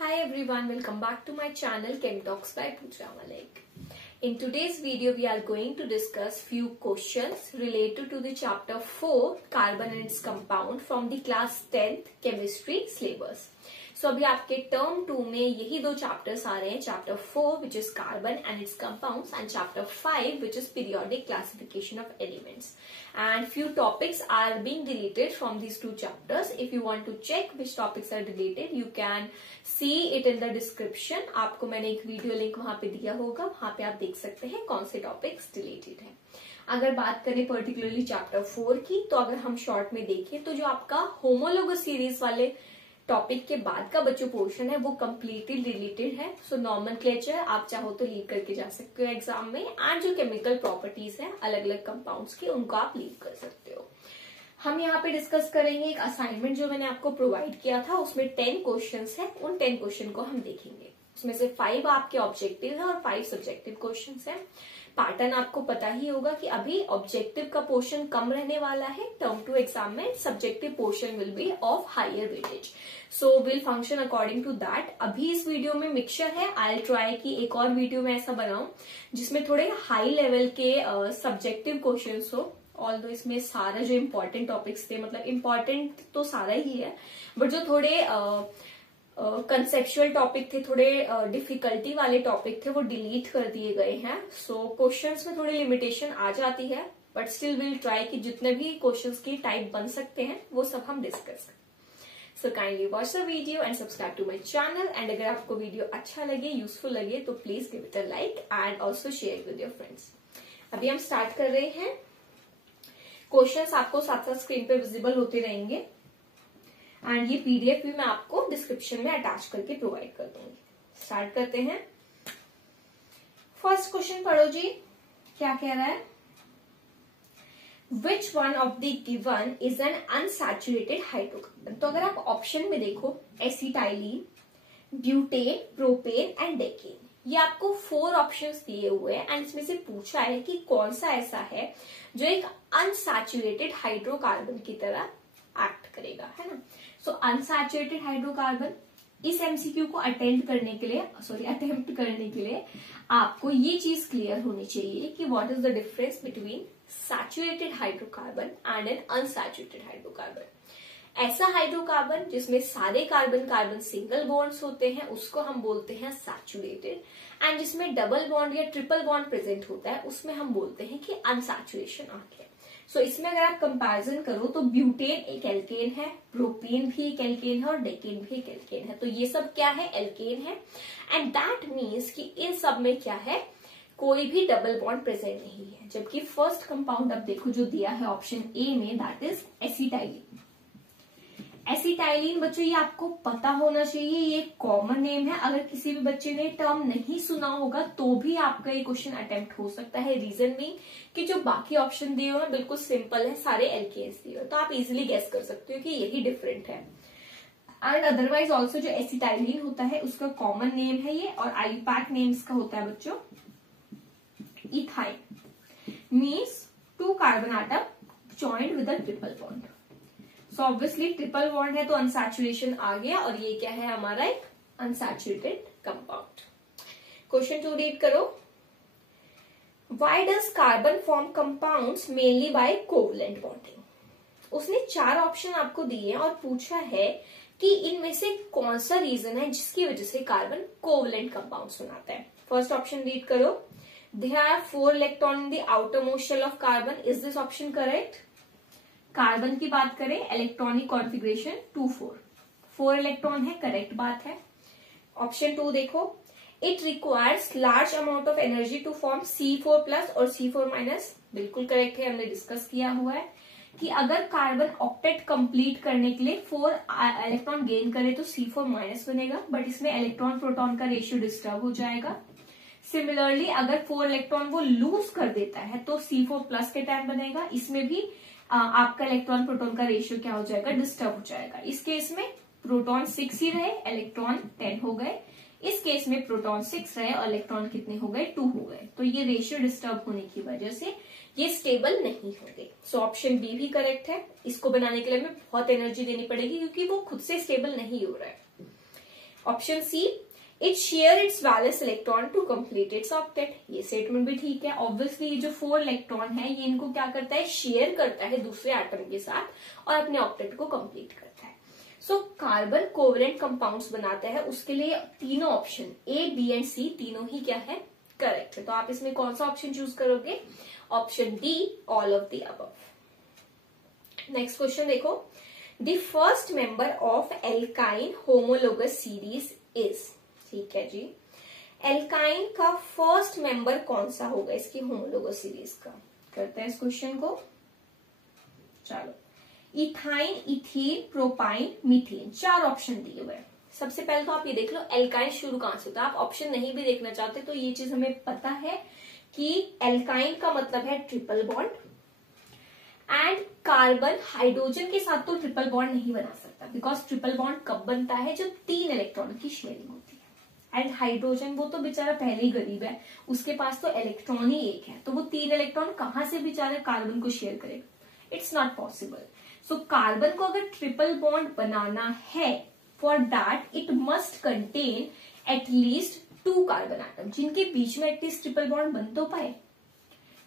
Hi everyone, welcome back to my channel Chem Talks by Pooja Malik. In today's video, we are going to discuss few questions related to the chapter 4 carbon and its compound from the class 10th chemistry syllabus. So अभी आपके term 2 में यही दो chapters आ रहे हैं, chapter 4 which is carbon and its compounds and chapter 5 which is periodic classification of elements. And few topics are being deleted from these two chapters. If you want to check which topics are deleted, you can see it in the description. आपको मैंने एक video link वहां पे दिया होगा, वहां पे आप देख सकते हैं कौन से टॉपिक्स डिलीटेड हैं. अगर बात करें पर्टिकुलरली चैप्टर 4 की, तो अगर हम शॉर्ट में देखें तो जो आपका होमोलोगस सीरीज वाले टॉपिक के बाद का बच्चों पोर्शन है वो कम्प्लीटली डिलीटेड है. सो नॉमेनक्लेचर आप चाहो तो लीव करके जा सकते हो एग्जाम में, एंड जो केमिकल प्रॉपर्टीज हैं अलग अलग कंपाउंड्स की उनको आप लीव कर सकते हो. हम यहाँ पे डिस्कस करेंगे एक असाइनमेंट जो मैंने आपको प्रोवाइड किया था, उसमें 10 क्वेश्चंस है. उन 10 क्वेश्चन को हम देखेंगे. उसमें से 5 आपके ऑब्जेक्टिव है और 5 सब्जेक्टिव क्वेश्चंस है. पैटर्न आपको पता ही होगा कि अभी ऑब्जेक्टिव का पोर्शन कम रहने वाला है टर्म 2 एग्जाम में. Subjective portion will be of higher weightage, so will function according to that. अभी इस वीडियो में मिक्सचर है. आई विल ट्राई कि एक और वीडियो में ऐसा बनाऊं जिसमें थोड़े हाई लेवल के सब्जेक्टिव क्वेश्चंस हो. ऑल्दो इसमें सारे जो इम्पोर्टेंट टॉपिक्स थे, मतलब इम्पोर्टेंट तो सारा ही है, बट जो थोड़े कंसेप्चुअल टॉपिक थे, थोड़े डिफिकल्टी वाले टॉपिक थे, वो डिलीट कर दिए गए हैं. सो क्वेश्चंस में थोड़ी लिमिटेशन आ जाती है, बट स्टिल विल ट्राई कि जितने भी क्वेश्चंस की टाइप बन सकते हैं वो सब हम डिस्कस करें. So kindly watch the video and subscribe to my channel. And अगर आपको वीडियो अच्छा लगे, यूजफुल लगे, तो please give it a like and also share with your friends. अभी हम स्टार्ट कर रहे हैं. क्वेश्चंस आपको साथ साथ स्क्रीन पे विजिबल होते रहेंगे, एंड ये पीडीएफ भी मैं आपको डिस्क्रिप्शन में अटैच करके प्रोवाइड कर दूंगी. स्टार्ट करते हैं. फर्स्ट क्वेश्चन पढ़ो जी, क्या कह रहा है. Which one of the given is an unsaturated hydrocarbon. तो अगर आप ऑप्शन में देखो, acetylene, butane, propane and decane, ये आपको 4 ऑप्शंस दिए हुए हैं, एंड इसमें से पूछा है कि कौन सा ऐसा है जो एक अनसैचुरेटेड हाइड्रोकार्बन की तरह एक्ट करेगा, है ना. सो अनसैचुरेटेड हाइड्रोकार्बन, इस एमसीक्यू को अटेम्प्ट करने के लिए आपको ये चीज क्लियर होनी चाहिए कि what is the difference between saturated hydrocarbon and N unsaturated hydrocarbon. ऐसा हाइड्रोकार्बन जिसमें सारे कार्बन कार्बन सिंगल बॉन्ड्स होते हैं उसको हम बोलते हैं सैचुरेटेड, एंड जिसमें डबल बॉन्ड या ट्रिपल बॉन्ड प्रेजेंट होता है उसमें हम बोलते हैं कि अनसैचुरेशन आ गया. सो इसमें अगर आप कंपैरिजन करो तो ब्यूटेन एक एल्केन है, प्रोपेन भी एक एल्केन है और डेकेन भी एक एल्केन है. तो ये सब क्या है, एल्केन है, एंड दैट मीन्स कि इन सब में क्या है, कोई भी डबल बॉन्ड प्रेजेंट नहीं है. जबकि फर्स्ट कंपाउंड अब देखो जो दिया है ऑप्शन ए में, दैट इज एसिटाइलिन. एसिटाइलिन बच्चों ये आपको पता होना चाहिए, ये कॉमन नेम है. अगर किसी भी बच्चे ने टर्म नहीं सुना होगा तो भी आपका ये क्वेश्चन अटेम्प्ट हो सकता है. रीजन भी कि जो बाकी ऑप्शन दिए हुए हैं बिल्कुल सिंपल है, सारे एल्केन्स दिए हुए, तो आप इजिली गेस कर सकते हो कि यही डिफरेंट है. एंड अदरवाइज ऑल्सो जो एसिटाइलिन होता है उसका कॉमन नेम है ये, और आईपैक नेम इसका होता है बच्चों ethyne. Means 2 carbon atom joined with a triple bond. So obviously triple bond है तो अनसैचुरेशन आ गया, और ये क्या है हमारा एक अनसैचुरेटेड कंपाउंड. क्वेश्चन 2 रीड करो. Why does carbon form compounds mainly by covalent bonding. उसने 4 ऑप्शन आपको दिए और पूछा है कि इनमें से कौन सा रीजन है जिसकी वजह से कार्बन कोवलेंट कंपाउंड्स बनाता है. फर्स्ट ऑप्शन रीड करो. There are 4 electron in the outermost shell of carbon. Is this option correct. Carbon की बात करें, इलेक्ट्रॉनिक कॉन्फ़िगरेशन 2-4, 4 इलेक्ट्रॉन है, करेक्ट बात है. ऑप्शन 2 देखो. It requires large amount of energy to form C4+ और C4-, बिल्कुल करेक्ट है. हमने डिस्कस किया हुआ है कि अगर कार्बन ऑक्टेट कंप्लीट करने के लिए 4 इलेक्ट्रॉन गेन करे तो C4- बनेगा, बट इसमें इलेक्ट्रॉन प्रोटॉन का रेशियो डिस्टर्ब हो जाएगा. सिमिलरली अगर 4 इलेक्ट्रॉन वो लूज कर देता है तो C4+ के टाइम बनेगा. इसमें भी आपका इलेक्ट्रॉन प्रोटॉन का रेशियो क्या हो जाएगा, डिस्टर्ब हो जाएगा. इस केस में प्रोटॉन 6 ही रहे, इलेक्ट्रॉन 10 हो गए. इस केस में प्रोटॉन 6 रहे और इलेक्ट्रॉन कितने हो गए, 2 हो गए. तो ये रेशियो डिस्टर्ब होने की वजह से ये स्टेबल नहीं होंगे. सो ऑप्शन बी भी करेक्ट है. इसको बनाने के लिए हमें बहुत एनर्जी देनी पड़ेगी क्योंकि वो खुद से स्टेबल नहीं हो रहा है. Option C, it share its valence electron to complete its octet. ये स्टेटमेंट भी ठीक है। ऑब्वियसली ये जो 4 इलेक्ट्रॉन है ये इनको क्या करता है, शेयर करता है दूसरे एटम के साथ और अपने ऑक्टेट को कंप्लीट करता है। सो कार्बन कोवेलेंट कंपाउंड्स बनाता है, उसके लिए तीनों ऑप्शन ए, बी एंड सी तीनों ही क्या है, करेक्ट है। तो आप इसमें कौन सा ऑप्शन चूज करोगे, option D, all of the above. Next question देखो, the first member of alkyne homologous series is, ठीक है जी, एल्काइन का फर्स्ट मेंबर कौन सा होगा इसकी होमोलोगस सीरीज का, करते हैं इस क्वेश्चन को। चलो, ethyne, ethene, propyne, methane, 4 option दिए हुए हैं। सबसे पहले तो आप ये देख लो एल्काइन शुरू कहां से होता है। आप ऑप्शन नहीं भी देखना चाहते तो ये चीज हमें पता है कि एल्काइन का मतलब है triple bond, and carbon hydrogen के साथ तो ट्रिपल बॉन्ड नहीं बना सकता, बिकॉज ट्रिपल बॉन्ड कब बनता है, जब 3 इलेक्ट्रॉन की शेयरिंग होती है। एंड हाइड्रोजन वो तो बेचारा पहले ही गरीब है, उसके पास तो इलेक्ट्रॉन ही एक है, तो वो 3 इलेक्ट्रॉन कहां से बेचारा कार्बन को शेयर करेगा, it's not possible. So carbon को अगर ट्रिपल बॉन्ड बनाना है, for that it must contain at least 2 carbon atom, जिनके बीच में एटलीस्ट ट्रिपल बॉन्ड बन तो पाए।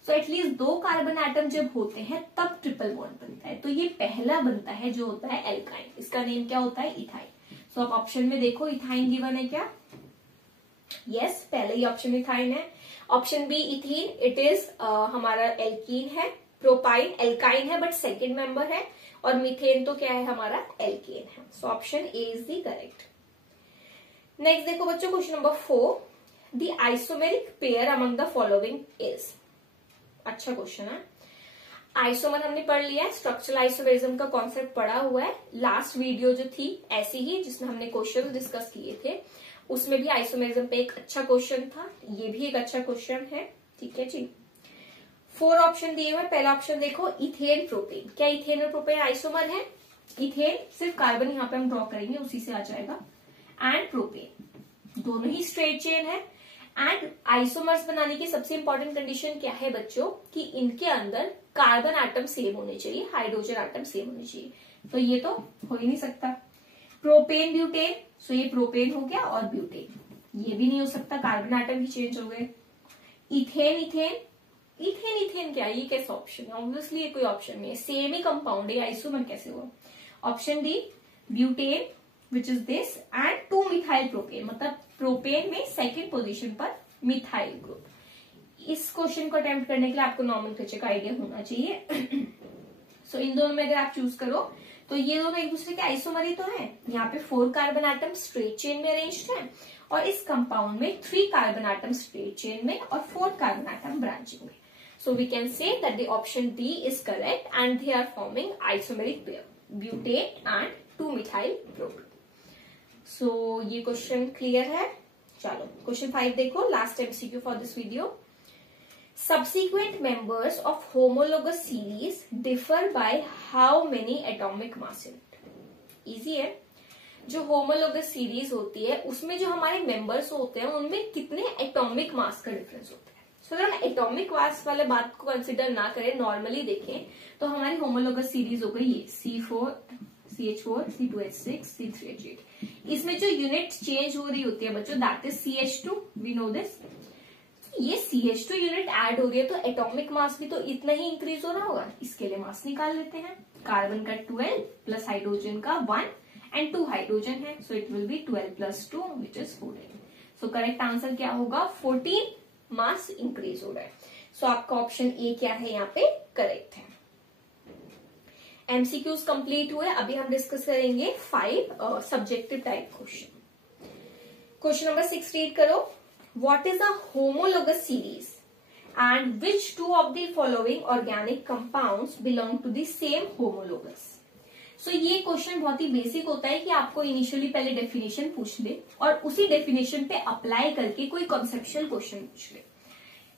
सो एटलीस्ट 2 कार्बन एटम जब होते हैं तब ट्रिपल बॉन्ड बनता है। तो ये पहला बनता है जो होता है एल्काइन, इसका नेम क्या होता है, इथाइन। सो आप ऑप्शन में देखो इथाइन गिवन है क्या, यस, पहले ही ऑप्शन इथाइन है। Option B ethene, it is हमारा एल्कीन है। प्रोपाइन एल्काइन है बट सेकेंड मेंबर है, और मीथेन तो क्या है हमारा, एल्केन है। So option A is the correct. Next देखो बच्चों, question number 4, the isomeric pair among the following is, अच्छा क्वेश्चन है। आइसोमर हमने पढ़ लिया है, स्ट्रक्चरल आइसोमेरिज्म का कॉन्सेप्ट पढ़ा हुआ है। लास्ट वीडियो जो थी ऐसी ही जिसमें हमने क्वेश्चन डिस्कस किए थे, उसमें भी आइसोमेरिज्म पे एक अच्छा क्वेश्चन था, ये भी एक अच्छा क्वेश्चन है, ठीक है जी। 4 ऑप्शन दिए हुए, पहला ऑप्शन देखो इथेन प्रोपेन, क्या इथेन और प्रोपेन आइसोमर है, इथेन सिर्फ कार्बन यहाँ पे हम ड्रॉ करेंगे उसी से आ जाएगा, एंड प्रोपेन दोनों ही स्ट्रेट चेन है। एंड आइसोमर्स बनाने की सबसे इंपॉर्टेंट कंडीशन क्या है बच्चों, कि इनके अंदर कार्बन एटम सेम होने चाहिए, हाइड्रोजन एटम सेम होने चाहिए, तो ये तो हो ही नहीं सकता। प्रोपेन ब्यूटेन, सो ये प्रोपेन हो गया, और ब्यूटेन ये भी नहीं हो सकता, कार्बन एटम ही चेंज हो गए। इथेन, इथेन, इथेन, इथेन क्या, ये कैसा ऑप्शन है, ऑब्वियसली ये कोई ऑप्शन नहीं है, सेम ही कंपाउंड है, आइसोमर कैसे हुआ। Option D butane which is this, and 2 methyl propane, मतलब प्रोपेन में सेकेंड पोजीशन पर मिथाइल ग्रुप। इस क्वेश्चन को अटेम्प्ट करने के लिए आपको नॉमेनक्लेचर का आइडिया होना चाहिए। सो इन दोनों में अगर आप चूज करो तो ये दोनों एक दूसरे के आइसोमर ही तो है। यहाँ पे 4 कार्बन एटम स्ट्रेट चेन में अरेंज्ड है, और इस कंपाउंड में 3 कार्बन एटम स्ट्रेट चेन में और 4 कार्बन एटम ब्रांचिंग में। So we can say that the option D is correct and they are forming isomeric pair, butane and 2-methyl propane. So ये question clear है। चलो question 5 देखो, last MCQ for this video. Subsequent members of homologous series differ by how many atomic mass unit? Easy है। जो homologous series होती है उसमें जो हमारे members होते हैं उनमें कितने atomic mass का डिफरेंस होता है। सो अगर हम एटॉमिक मास वाले बात को कंसिडर ना करें, नॉर्मली देखें तो हमारी होमोलोगस सीरीज हो गई ये C4, CH4, C2H6, C3H8। इसमें जो यूनिट चेंज हो रही होती है बच्चों, that is CH2, we know this. ये CH2 यूनिट ऐड हो रही है तो एटॉमिक मास भी तो इतना ही इंक्रीज हो रहा होगा। इसके लिए मास निकाल लेते हैं, कार्बन का 12 प्लस हाइड्रोजन का 1 एंड 2 हाइड्रोजन है, so it will be 12 plus 2 which is 14। So correct answer क्या होगा, 14 मास इंक्रीज हो रहा है। सो आपका ऑप्शन ए क्या है यहाँ पे करेक्ट है। एमसीक्यूज कंप्लीट हुए, अभी हम डिस्कस करेंगे 5 subjective type question. Question number 6 read करो, what is a homologous series and which 2 of the following organic compounds belong to the same homologous. So ये क्वेश्चन बहुत ही बेसिक होता है कि आपको इनिशियली पहले डेफिनेशन पूछ ले और उसी डेफिनेशन पे अप्लाई करके कोई कॉन्सेप्चुअल क्वेश्चन पूछ ले।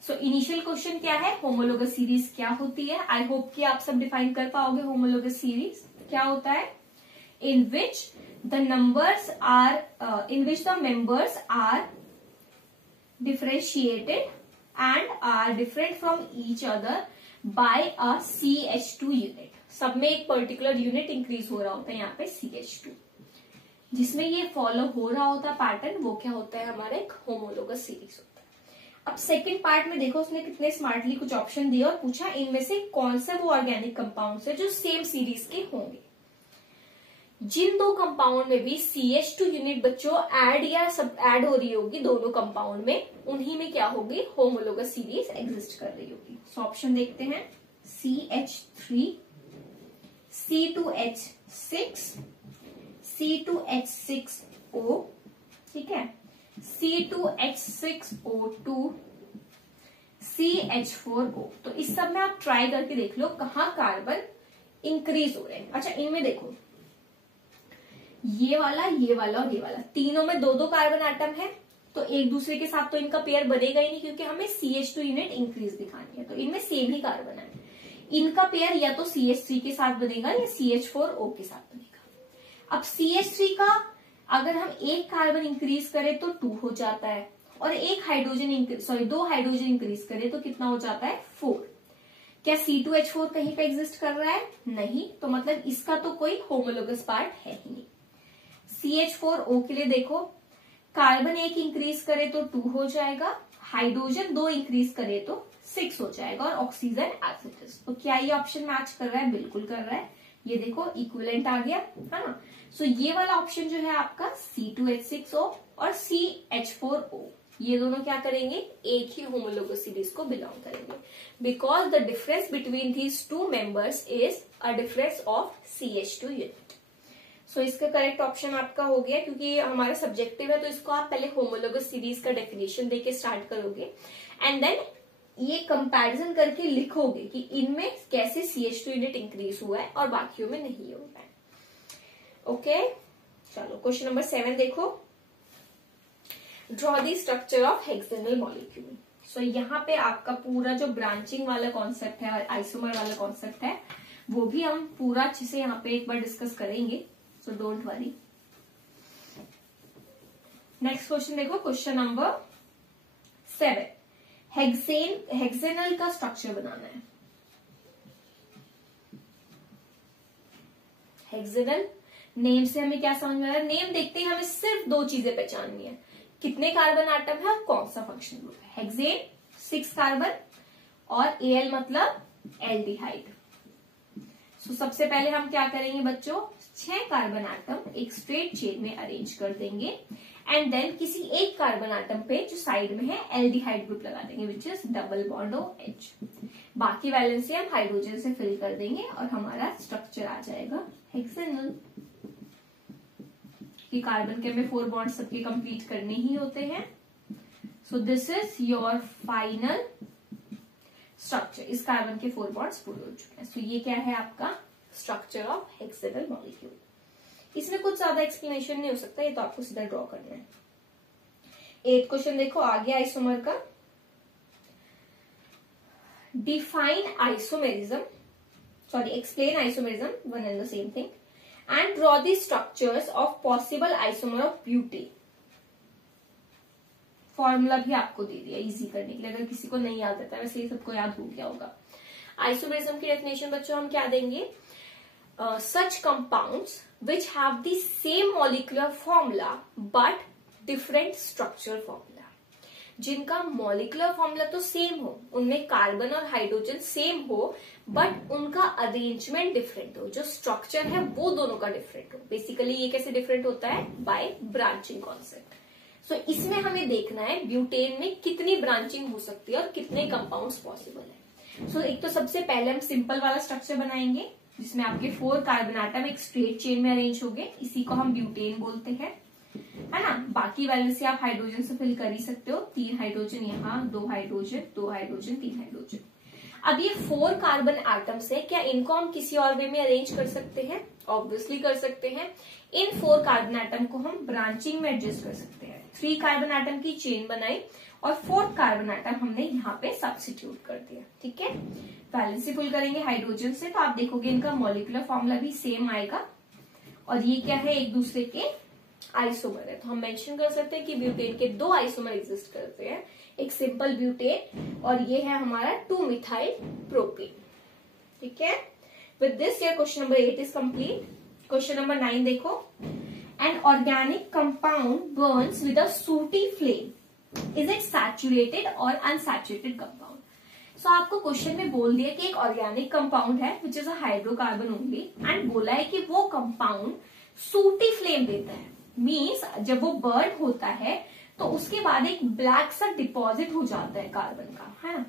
सो इनिशियल क्वेश्चन क्या है, होमोलोगस सीरीज क्या होती है। आई होप कि आप सब डिफाइन कर पाओगे होमोलोगस सीरीज क्या होता है। In which the members are differentiated and are different from each other by a CH2 unit. सब में एक पर्टिकुलर यूनिट इंक्रीज हो रहा होता है यहाँ पे CH2। जिसमें ये फॉलो हो रहा होता है पैटर्न, वो क्या होता है हमारा एक होमोलोगस सीरीज होता है। अब सेकंड पार्ट में देखो उसने कितने स्मार्टली कुछ ऑप्शन दिए और पूछा इनमें से कौन सा वो ऑर्गेनिक कंपाउंड्स है जो सेम सीरीज के होंगे। जिन दो कंपाउंड में भी CH2 यूनिट बच्चों ऐड या सब ऐड हो रही होगी दोनों कंपाउंड में, उन्हीं में क्या होगी होमोलोगस सीरीज एग्जिस्ट कर रही होगी। सो ऑप्शन देखते हैं CH3, C2H6, C2H6O, ठीक है, C2H6O2, CH4O। तो इस सब में आप ट्राई करके देख लो कहाँ कार्बन इंक्रीज हो रहे हैं। अच्छा इनमें देखो ये वाला और ये वाला, तीनों में दो दो कार्बन एटम है, तो एक दूसरे के साथ तो इनका पेयर बनेगा ही नहीं क्योंकि हमें CH2 यूनिट इंक्रीज दिखानी है। तो इनमें सेम ही कार्बन है, इनका पेयर या तो CH3 के साथ बनेगा या CH4O के साथ बनेगा। अब CH3 का अगर हम एक कार्बन इंक्रीज करें तो 2 हो जाता है, और एक हाइड्रोजन दो हाइड्रोजन इंक्रीज करें तो कितना हो जाता है 4। क्या C2H4 कहीं पे एग्जिस्ट कर रहा है? नहीं, तो मतलब इसका तो कोई होमोलोगस पार्ट है ही नहीं। CH4O के लिए देखो कार्बन एक इंक्रीज करे तो 2 हो जाएगा, हाइड्रोजन 2 इंक्रीज करे तो 6 हो जाएगा, और ऑक्सीजन एज इट इज। तो क्या ये ऑप्शन मैच कर रहा है? बिल्कुल कर रहा है। ये देखो इक्विवेलेंट आ गया है ना। सो ये वाला ऑप्शन जो है आपका C2H6O और CH4O, ये दोनों क्या करेंगे एक ही होमोलोगस सीरीज को बिलोंग करेंगे, because the difference between these two members is a difference of CH2 unit. So इसका करेक्ट ऑप्शन आपका हो गया, क्योंकि हमारा सब्जेक्टिव है तो इसको आप पहले होमोलोगस सीरीज का डेफिनेशन देके स्टार्ट करोगे एंड देन ये कंपैरिजन करके लिखोगे कि इनमें कैसे CH2 यूनिट इंक्रीज हुआ है और बाकियों में नहीं हुआ है। ओके चलो क्वेश्चन नंबर 7 देखो, draw the structure of hexanal molecule. So यहाँ पे आपका पूरा जो ब्रांचिंग वाला कॉन्सेप्ट है और आइसोमर वाला कॉन्सेप्ट है वो भी हम पूरा अच्छे से यहाँ पे एक बार डिस्कस करेंगे, so don't worry. Next question देखो, क्वेश्चन नंबर 7, हेक्सेनल का स्ट्रक्चर बनाना है। हेक्सेनल नेम से हमें क्या समझ में आ रहा है? नेम देखते ही हमें सिर्फ 2 चीजें पहचाननी है, कितने कार्बन एटम है और कौन सा फंक्शनल ग्रुप है। हेक्सेन 6 कार्बन और Al मतलब एल्डिहाइड। सो सबसे पहले हम क्या करेंगे बच्चों, 6 कार्बन एटम एक स्ट्रेट चेन में अरेंज कर देंगे एंड देन किसी एक कार्बन एटम पे जो साइड में है एल्डिहाइड ग्रुप लगा देंगे which is double bond OH। बाकी वैलेंसी हम हाइड्रोजन से फिल कर देंगे और हमारा स्ट्रक्चर आ जाएगा हेक्सेनल। कि कार्बन के हमें 4 बॉन्ड सबके कंप्लीट करने ही होते हैं। So this is your final structure. इस कार्बन के 4 बॉन्ड्स पूरे हो चुके हैं। सो ये क्या है आपका स्ट्रक्चर ऑफ हेक्सेनल मॉलिक्यूल। इसमें कुछ ज्यादा एक्सप्लेनेशन नहीं हो सकता, ये तो आपको सीधा ड्रॉ करना है। 8th क्वेश्चन देखो, आ गया आइसोमर का। Define isomerism, explain isomerism, one and the same thing, and draw the structures of possible isomer of butane। Formula भी आपको दे दिया इजी करने के लिए, अगर किसी को नहीं याद रहता, वैसे ये सबको याद हो गया होगा। आइसोमेरिज्म की डेफिनेशन बच्चों हम क्या देंगे, such compounds which have the same molecular formula but different structure formula. जिनका मॉलिक्यूलर फॉर्मूला तो सेम हो, उनमें कार्बन और हाइड्रोजन सेम हो, बट उनका अरेंजमेंट डिफरेंट हो, जो स्ट्रक्चर है वो दोनों का डिफरेंट हो। बेसिकली ये कैसे डिफरेंट होता है, बाय ब्रांचिंग कॉन्सेप्ट। सो इसमें हमें देखना है ब्यूटेन में कितनी ब्रांचिंग हो सकती है और कितने कंपाउंड्स पॉसिबल है। सो एक तो सबसे पहले हम सिंपल वाला स्ट्रक्चर बनाएंगे जिसमें आपके 4 कार्बन एटम एक स्ट्रेट चेन में अरेंज हो गए, इसी को हम ब्यूटेन बोलते हैं, है ना। बाकी वैलेंसी आप हाइड्रोजन से फिल कर ही सकते हो, 3 हाइड्रोजन यहाँ, 2 हाइड्रोजन, 2 हाइड्रोजन, 3 हाइड्रोजन। अब ये 4 कार्बन एटम्स है, क्या इनको हम किसी और वे में अरेंज कर सकते हैं? ऑब्वियसली कर सकते हैं। इन 4 कार्बन एटम को हम ब्रांचिंग में एडजस्ट कर सकते हैं। 3 कार्बन एटम की चेन बनाई और 4th कार्बन एटम हमने यहाँ पे सब्स्टिट्यूट कर दिया, ठीक है। वैलेंसी फुल करेंगे हाइड्रोजन से, तो आप देखोगे इनका मॉलिक्यूलर फॉर्मूला भी सेम आएगा और ये क्या है, एक दूसरे के आइसोमर है। तो हम मेंशन कर सकते हैं कि ब्यूटेन के 2 आइसोमर एग्जिस्ट करते हैं, एक सिंपल ब्यूटेन और ये है हमारा 2-मिथाइल प्रोपेन, ठीक है। With this your question number 8 is complete. Question number 9 देखो, an organic compound Burns with a सूटी फ्लेम, इज इट सैचुरेटेड और अनसैचुरेटेड कंपाउंड? सो आपको क्वेश्चन में बोल दिया कि एक ऑर्गेनिक कंपाउंड है which is a hydrocarbon only, and बोला है कि वो कंपाउंड सूटी फ्लेम देता है, मीन्स जब वो बर्न होता है तो उसके बाद एक ब्लैक सा डिपॉजिट हो जाता है कार्बन का, है ना।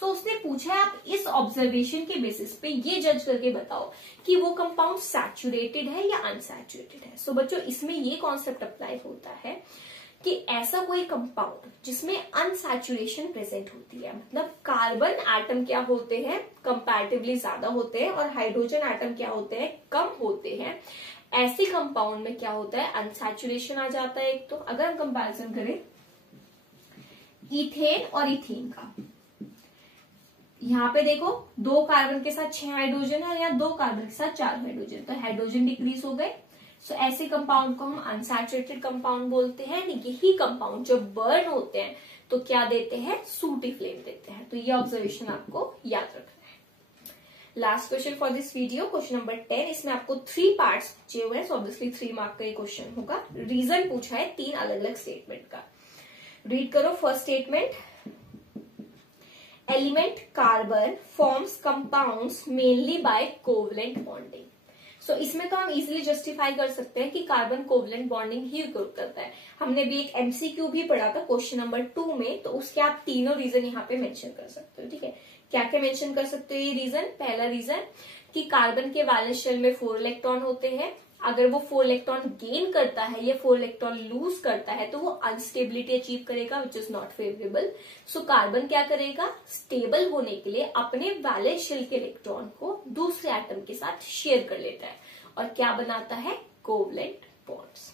सो उसने पूछा है आप इस ऑब्जर्वेशन के बेसिस पे ये जज करके बताओ कि वो कंपाउंड सैचुरेटेड है या अनसैचुरेटेड है। सो बच्चों इसमें ये कॉन्सेप्ट अप्लाई होता है कि ऐसा कोई कंपाउंड जिसमें अनसैचुरेशन प्रेजेंट होती है, मतलब कार्बन एटम क्या होते हैं, कंपैरेटिवली ज्यादा होते हैं, और हाइड्रोजन एटम क्या होते हैं, कम होते हैं। ऐसे कंपाउंड में क्या होता है, अनसैचुरेशन आ जाता है। एक तो अगर हम कंपैरिजन करें इथेन और इथीन का, यहाँ पे देखो 2 कार्बन के साथ 6 हाइड्रोजन है और यहाँ 2 कार्बन के साथ 4 हाइड्रोजन, तो हाइड्रोजन डिक्रीज हो गए। सो ऐसे कंपाउंड को हम अनसैचुरेटेड कंपाउंड बोलते हैं। यही कंपाउंड जब बर्न होते हैं तो क्या देते हैं, सूटी फ्लेम देते हैं। तो ये ऑब्जर्वेशन आपको याद रखना है। Last question for this video, question number 10। इसमें आपको 3 पार्ट्स पूछे हुए हैं, सो ऑब्वियसली 3 मार्क का ये क्वेश्चन होगा। रीजन पूछा है 3 अलग अलग स्टेटमेंट का। रीड करो। First statement, element carbon forms compounds mainly by covalent bonding. So इसमें तो हम इजिली जस्टिफाई कर सकते हैं कि कार्बन कोवलेंट बॉन्डिंग ही करता है। हमने भी एक एमसीक्यू भी पढ़ा था क्वेश्चन नंबर 2 में, तो उसके आप तीनों रीजन यहाँ पे मेंशन कर सकते हो। ठीक है, क्या क्या मेंशन कर सकते हो ये रीजन? पहला रीजन कि कार्बन के वैलेंस शेल में 4 इलेक्ट्रॉन होते हैं। अगर वो 4 इलेक्ट्रॉन गेन करता है या 4 इलेक्ट्रॉन लूज करता है तो वो अनस्टेबिलिटी अचीव करेगा, which is not favourable. So carbon क्या करेगा, स्टेबल होने के लिए अपने वैलेंस शेल के इलेक्ट्रॉन को दूसरे एटम के साथ शेयर कर लेता है और क्या बनाता है, कोवलेंट बॉन्ड्स।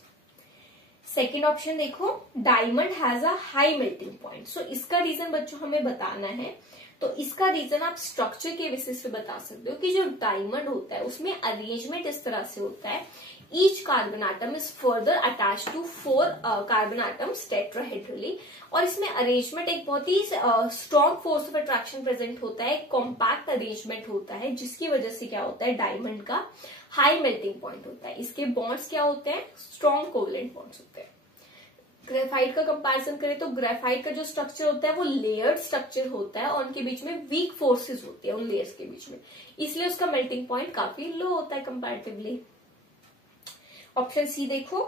सेकेंड ऑप्शन देखो, diamond has a high melting point. So इसका रीजन बच्चों हमें बताना है, तो इसका रीजन आप स्ट्रक्चर के बेसिस पे बता सकते हो कि जो डायमंड होता है उसमें अरेंजमेंट इस तरह से होता है, each carbon atom is further attach to 4 carbon atoms tetrahedrally, और इसमें अरेंजमेंट एक बहुत ही strong force of attraction present होता है, कॉम्पैक्ट अरेंजमेंट होता है, जिसकी वजह से क्या होता है, डायमंड का हाई मेल्टिंग पॉइंट होता है। इसके बॉन्ड्स क्या होते हैं, स्ट्रॉन्ग कोवलेंट बॉन्ड्स होते हैं। ग्रेफाइट का कंपैरिजन करें तो ग्रेफाइट का जो स्ट्रक्चर होता है वो लेयर्ड स्ट्रक्चर होता है और उनके बीच में वीक फोर्सेस होती है उन लेयर्स के बीच में, इसलिए उसका मेल्टिंग पॉइंट काफी लो होता है कंपैरेटिवली। ऑप्शन सी देखो,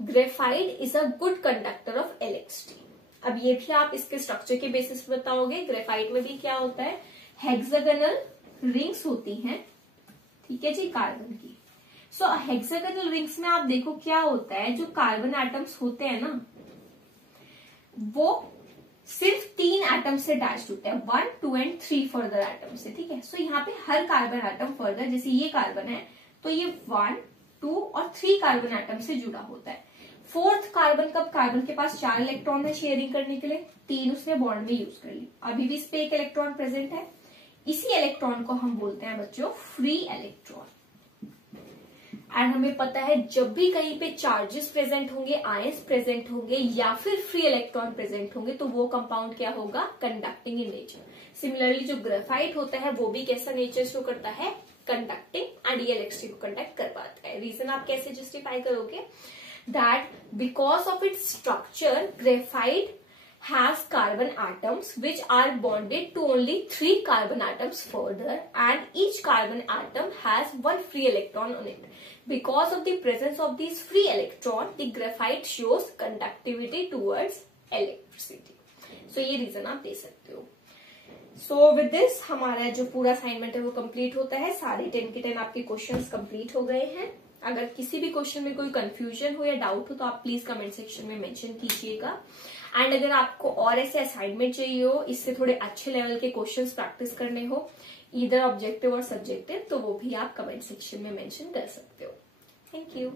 graphite is a good conductor of electricity. अब ये भी आप इसके स्ट्रक्चर के बेसिस पे बताओगे। ग्रेफाइट में भी क्या होता है, हेक्सागोनल रिंग्स होती हैं, ठीक है जी, कार्बन की। सो हेक्सागोनल रिंग्स में आप देखो क्या होता है, जो कार्बन एटम्स होते हैं ना वो सिर्फ 3 एटम से अटैच्ड होते हैं, 1, 2 एंड 3 फर्दर एटम से, ठीक है। सो यहाँ पे हर कार्बन एटम फर्दर, जैसे ये कार्बन है तो ये 1, 2 और 3 कार्बन एटम से जुड़ा होता है। 4th कार्बन कब, कार्बन के पास 4 इलेक्ट्रॉन है शेयरिंग करने के लिए, 3 उसने बॉन्ड में यूज कर ली, अभी भी इस पे 1 इलेक्ट्रॉन प्रेजेंट है। इसी इलेक्ट्रॉन को हम बोलते हैं बच्चों फ्री इलेक्ट्रॉन। एंड हमें पता है जब भी कहीं पे चार्जेस प्रेजेंट होंगे, आयंस प्रेजेंट होंगे या फिर फ्री इलेक्ट्रॉन प्रेजेंट होंगे तो वो कंपाउंड क्या होगा, कंडक्टिंग इन नेचर। सिमिलरली जो ग्रेफाइट होता है वो भी कैसा नेचर शो करता है, कंडक्टिंग, एंड ये इलेक्ट्रिसिटी को कंडक्ट कर पाता है। रीजन आप कैसे जस्टिफाई करोगे, that because of its structure graphite has carbon atoms which are bonded to only 3 carbon atoms further, and each carbon atom has 1 free electron on it. Because of the presence of these free electron, the graphite shows conductivity towards electricity. So ये reason आप दे सकते हो। So with this हमारा जो पूरा assignment है वो complete होता है। सारे 10 के 10 आपके क्वेश्चंस कंप्लीट हो गए हैं। अगर किसी भी क्वेश्चन में कोई कंफ्यूजन हो या डाउट हो तो आप प्लीज कमेंट सेक्शन में मेंशन कीजिएगा। एंड अगर आपको और ऐसे असाइनमेंट चाहिए हो, इससे थोड़े अच्छे लेवल के क्वेश्चंस प्रैक्टिस करने हो, इधर ऑब्जेक्टिव और सब्जेक्टिव, तो वो भी आप कमेंट सेक्शन में मेंशन कर सकते हो। Thank you.